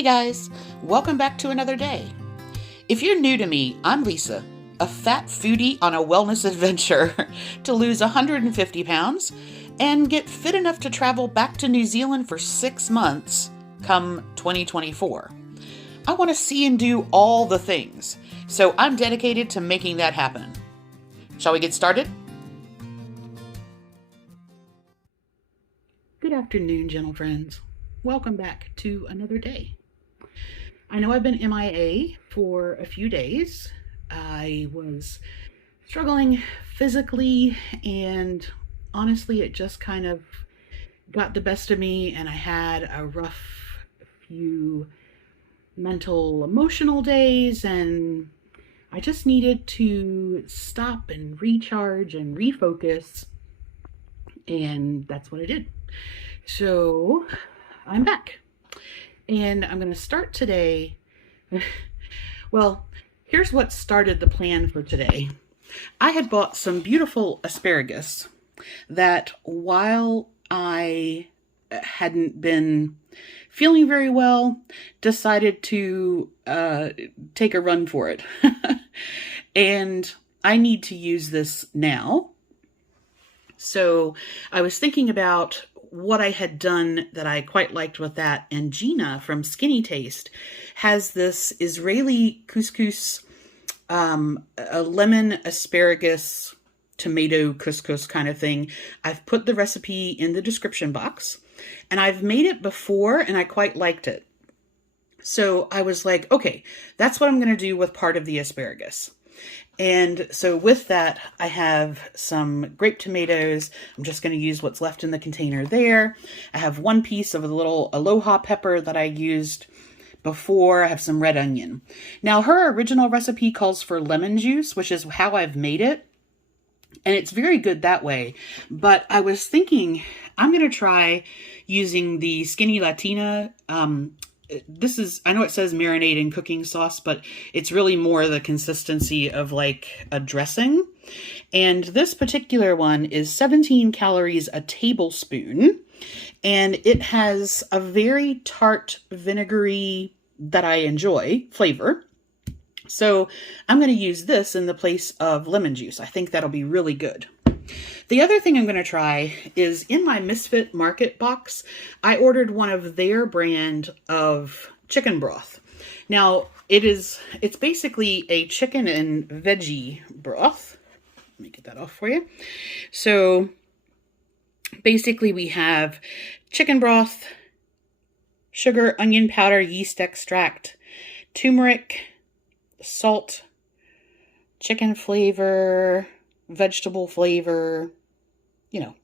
Hey guys, welcome back to another day. If you're new to me, I'm Lisa, a fat foodie on a wellness adventure to lose 150 pounds and get fit enough to travel back to New Zealand for 6 months come 2024. I want to see and do all the things, so I'm dedicated to making that happen. Shall we get started? Good afternoon, gentle friends. Welcome back to another day. I know I've been MIA for a few days. I was struggling physically, and honestly, it just kind of got the best of me, and I had a rough few mental, emotional days, and I just needed to stop and recharge and refocus, and that's what I did. So I'm back. And I'm going to start today. Well, here's what started the plan for today. I had bought some beautiful asparagus that while I hadn't been feeling very well, decided to take a run for it. And I need to use this now. So I was thinking about what I had done that I quite liked with that, and Gina from Skinny Taste has this Israeli Couscous, a lemon asparagus tomato couscous kind of thing. I've put the recipe in the description box, and I've made it before and I quite liked it. So I was like, okay, that's what I'm going to do with part of the asparagus. And so with that, I have some grape tomatoes. I'm just going to use what's left in the container there. I have one piece of a little aloha pepper that I used before. I have some red onion. Now, her original recipe calls for lemon juice, which is how I've made it. And it's very good that way. But I was thinking I'm going to try using the Skinny Latina. This is, I know it says marinade and cooking sauce, but it's really more the consistency of like a dressing. And this particular one is 17 calories a tablespoon. And it has a very tart, vinegary, that I enjoy, flavor. So I'm going to use this in the place of lemon juice. I think that'll be really good. The other thing I'm going to try is in my Misfit Market box, I ordered one of their brand of chicken broth. Now, it's basically a chicken and veggie broth. Let me get that off for you. So basically we have chicken broth, sugar, onion powder, yeast extract, turmeric, salt, chicken flavor, vegetable flavor, you know,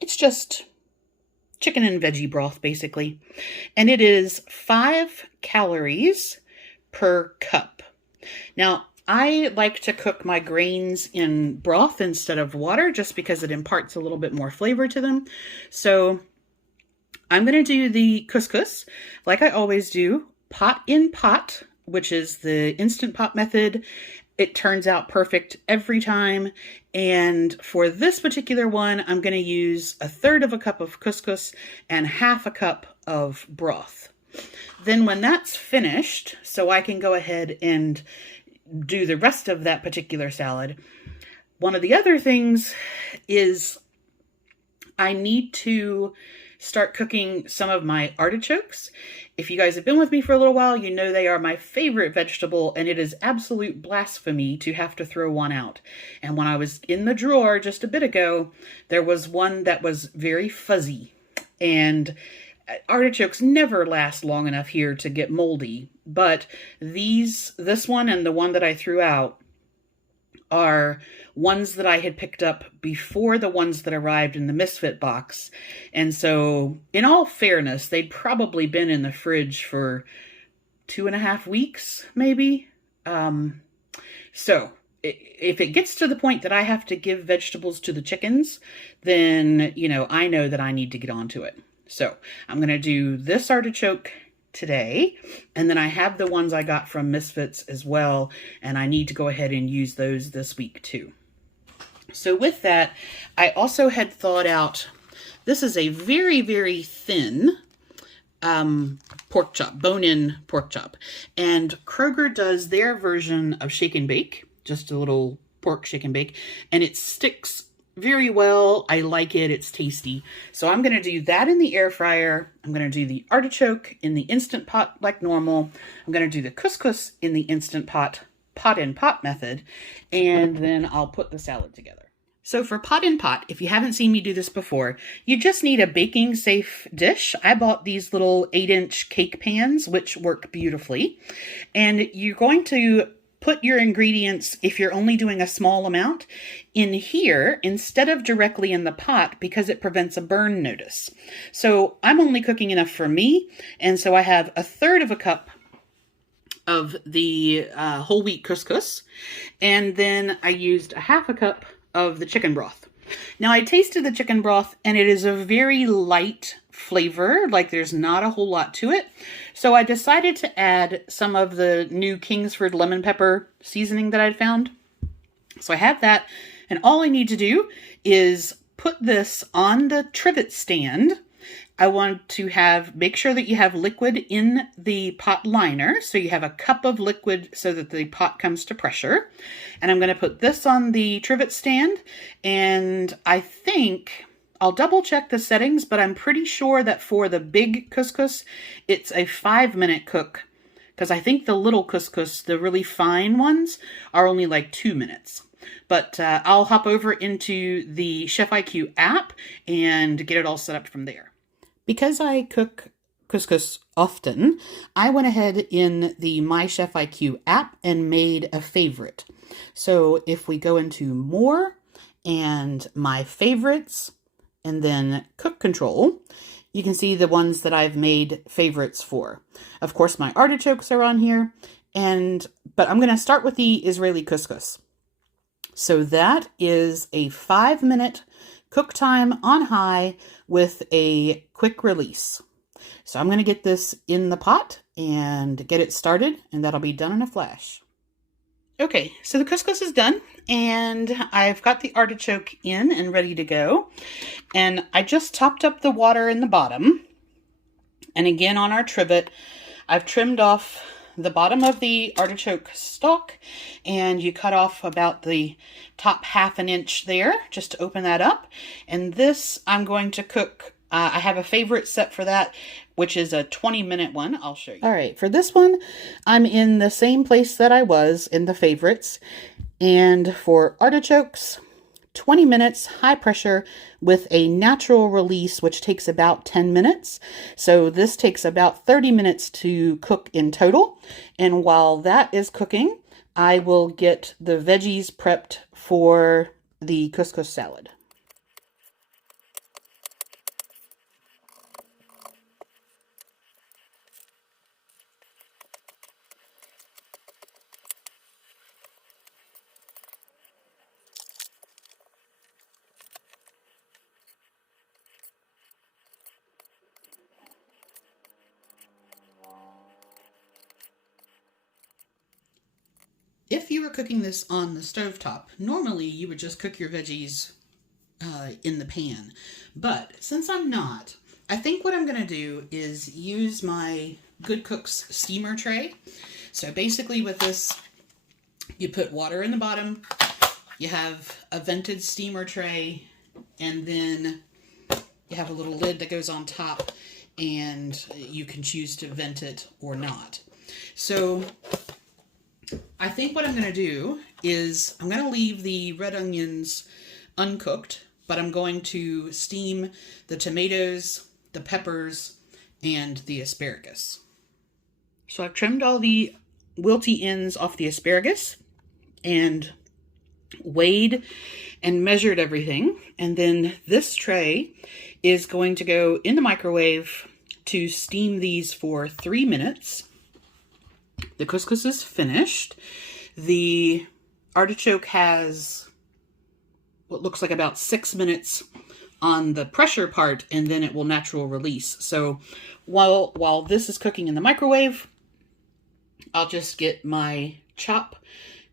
it's just chicken and veggie broth basically. And it is 5 calories per cup. Now, I like to cook my grains in broth instead of water just because it imparts a little bit more flavor to them. So I'm going to do the couscous like I always do, pot in pot, which is the Instant Pot method. It turns out perfect every time. And for this particular one, I'm going to use 1/3 cup of couscous and 1/2 cup of broth. Then when that's finished, so I can go ahead and do the rest of that particular salad, one of the other things is I need to start cooking some of my artichokes. If you guys have been with me for a little while, you know they are my favorite vegetable, and it is absolute blasphemy to have to throw one out. And when I was in the drawer just a bit ago, there was one that was very fuzzy, and artichokes never last long enough here to get moldy. But this one and the one that I threw out are ones that I had picked up before the ones that arrived in the Misfit box. And so, in all fairness, they'd probably been in the fridge for 2.5 weeks, maybe. So, if it gets to the point that I have to give vegetables to the chickens, then, you know, I know that I need to get onto it. So, I'm going to do this artichoke today, and then I have the ones I got from Misfits as well, and I need to go ahead and use those this week too. So with that, I also had thought out, this is a very, very thin pork chop, bone-in pork chop. And Kroger does their version of shake and bake, just a little pork shake and bake, and it sticks very well. I like it. It's tasty. So I'm going to do that in the air fryer. I'm going to do the artichoke in the Instant Pot like normal. I'm going to do the couscous in the Instant Pot, pot in pot method, and then I'll put the salad together. So for pot in pot, if you haven't seen me do this before, you just need a baking safe dish. I bought these little 8-inch cake pans, which work beautifully. And you're going to put your ingredients, if you're only doing a small amount, in here instead of directly in the pot because it prevents a burn notice. So I'm only cooking enough for me, and so I have 1/3 cup of the whole wheat couscous, and then I used 1/2 cup of the chicken broth. Now I tasted the chicken broth and it is a very light flavor, like there's not a whole lot to it. So I decided to add some of the new Kingsford lemon pepper seasoning that I'd found. So I have that, and all I need to do is put this on the trivet stand. I want to make sure that you have liquid in the pot liner. So you have a cup of liquid so that the pot comes to pressure. And I'm going to put this on the trivet stand. And I think I'll double check the settings, but I'm pretty sure that for the big couscous, it's a 5-minute cook. Because I think the little couscous, the really fine ones, are only like 2 minutes. But I'll hop over into the Chef IQ app and get it all set up from there. Because I cook couscous often, I went ahead in the My Chef IQ app and made a favorite. So if we go into More and My Favorites and then Cook Control, you can see the ones that I've made favorites for. Of course, my artichokes are on here, but I'm going to start with the Israeli Couscous. So that is a 5-minute cook time on high with a quick release. So I'm going to get this in the pot and get it started, and that'll be done in a flash. Okay, so the couscous is done, and I've got the artichoke in and ready to go. And I just topped up the water in the bottom. And again, on our trivet, I've trimmed off the bottom of the artichoke stalk, and you cut off about the top 1/2 inch there just to open that up. And this I'm going to cook. I have a favorite set for that, which is a 20-minute one. I'll show you. All right, for this one, I'm in the same place that I was in the favorites. And for artichokes, 20 minutes, high pressure with a natural release, which takes about 10 minutes. So this takes about 30 minutes to cook in total. And while that is cooking, I will get the veggies prepped for the couscous salad. If you were cooking this on the stovetop, normally you would just cook your veggies in the pan. But since I'm not, I think what I'm going to do is use my Good Cooks steamer tray. So basically with this, you put water in the bottom, you have a vented steamer tray, and then you have a little lid that goes on top, and you can choose to vent it or not. So I think what I'm going to do is I'm going to leave the red onions uncooked, but I'm going to steam the tomatoes, the peppers, and the asparagus. So I've trimmed all the wilty ends off the asparagus and weighed and measured everything. And then this tray is going to go in the microwave to steam these for 3 minutes. The couscous is finished. The artichoke has what looks like about 6 minutes on the pressure part, and then it will natural release. So while this is cooking in the microwave, I'll just get my chop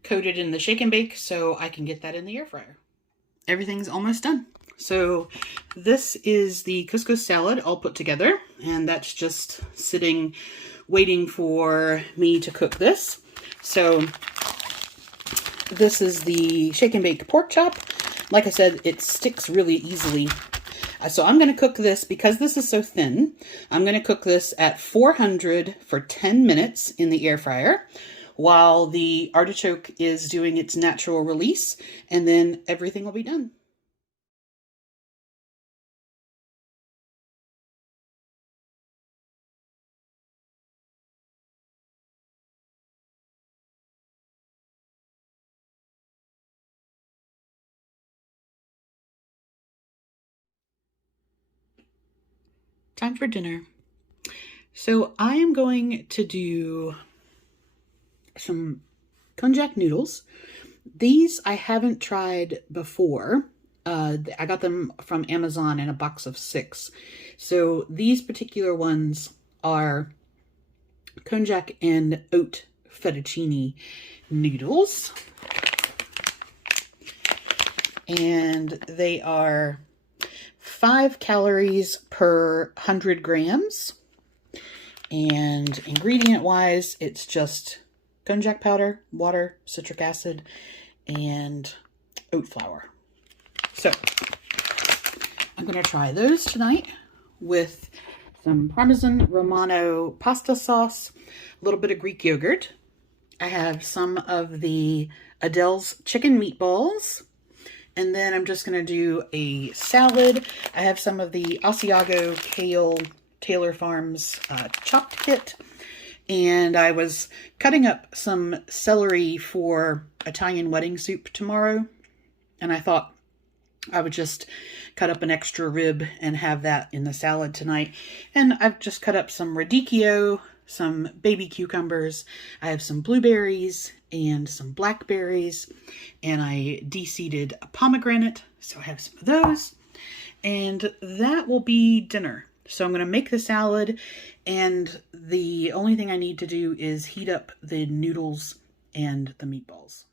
coated in the shake and bake so I can get that in the air fryer. Everything's almost done. So this is the couscous salad all put together, and that's just sitting, waiting for me to cook this. So this is the shake and bake pork chop. Like I said, it sticks really easily. So I'm going to cook this, because this is so thin, I'm going to cook this at 400 for 10 minutes in the air fryer while the artichoke is doing its natural release, and then everything will be done. Time for dinner. So I am going to do some KONJAC noodles. These I haven't tried before. I got them from Amazon in a box of 6. So these particular ones are KONJAC and oat fettuccine noodles. And they are 5 calories per 100 grams. And ingredient-wise, it's just KONJAC powder, water, citric acid, and oat flour. So I'm going to try those tonight with some Parmesan Romano pasta sauce, a little bit of Greek yogurt. I have some of the Adele's chicken meatballs, and then I'm just going to do a salad. I have some of the Asiago kale Taylor Farms chopped kit, and I was cutting up some celery for Italian wedding soup tomorrow, and I thought I would just cut up an extra rib and have that in the salad tonight. And I've just cut up some radicchio, some baby cucumbers, I have some blueberries and some blackberries, and I de-seeded a pomegranate, so I have some of those, and that will be dinner. So I'm going to make the salad, and the only thing I need to do is heat up the noodles and the meatballs.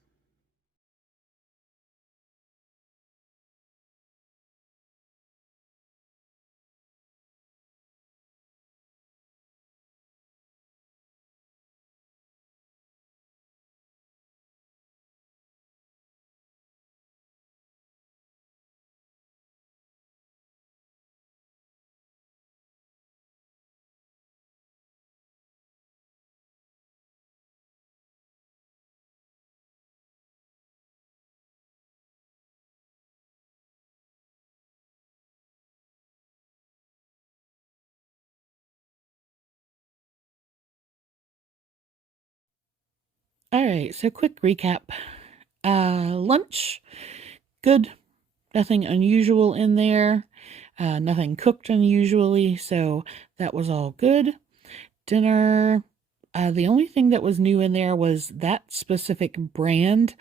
All right, so quick recap. Lunch, good. Nothing unusual in there. Nothing cooked unusually, so that was all good. Dinner, the only thing that was new in there was that specific brand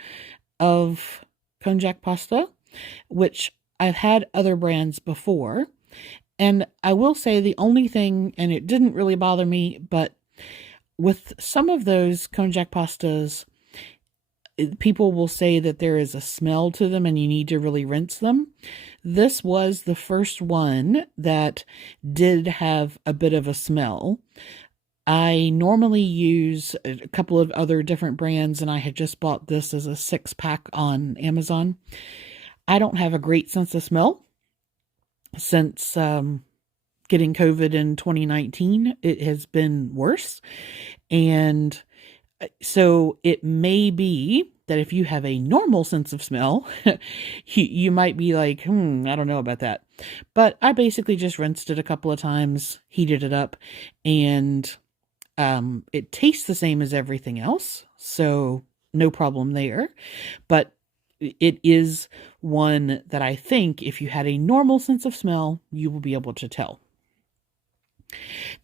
of KONJAC pasta, which I've had other brands before. And I will say the only thing, and it didn't really bother me, but with some of those KONJAC pastas, people will say that there is a smell to them and you need to really rinse them. This was the first one that did have a bit of a smell. I normally use a couple of other different brands, and I had just bought this as a 6-pack on Amazon. I don't have a great sense of smell since getting COVID in 2019. It has been worse. And so it may be that if you have a normal sense of smell, you might be like, I don't know about that. But I basically just rinsed it a couple of times, heated it up, and it tastes the same as everything else. So no problem there. But it is one that I think if you had a normal sense of smell, you will be able to tell.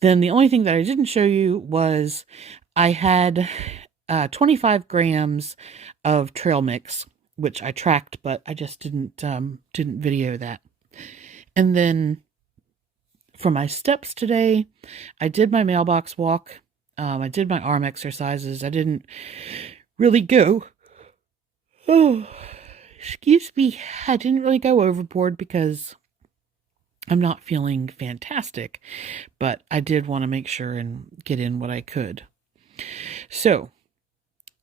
Then the only thing that I didn't show you was I had 25 grams of trail mix, which I tracked, but I just didn't video that. And then for my steps today, I did my mailbox walk. I did my arm exercises. I didn't really go Excuse me, I didn't really go overboard because I'm not feeling fantastic, but I did want to make sure and get in what I could. So,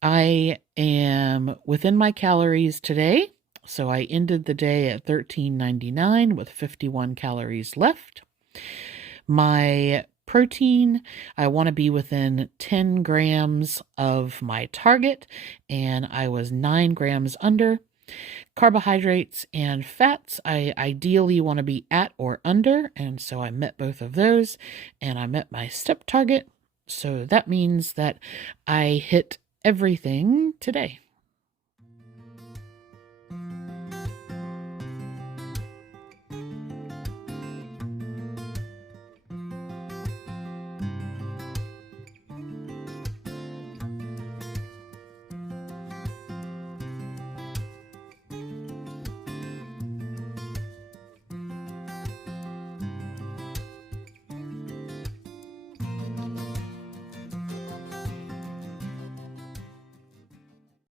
I am within my calories today. So I ended the day at 1399 with 51 calories left. My protein, I want to be within 10 grams of my target, and I was 9 grams under. Carbohydrates and fats, I ideally want to be at or under, and so I met both of those, and I met my step target. So that means that I hit everything today.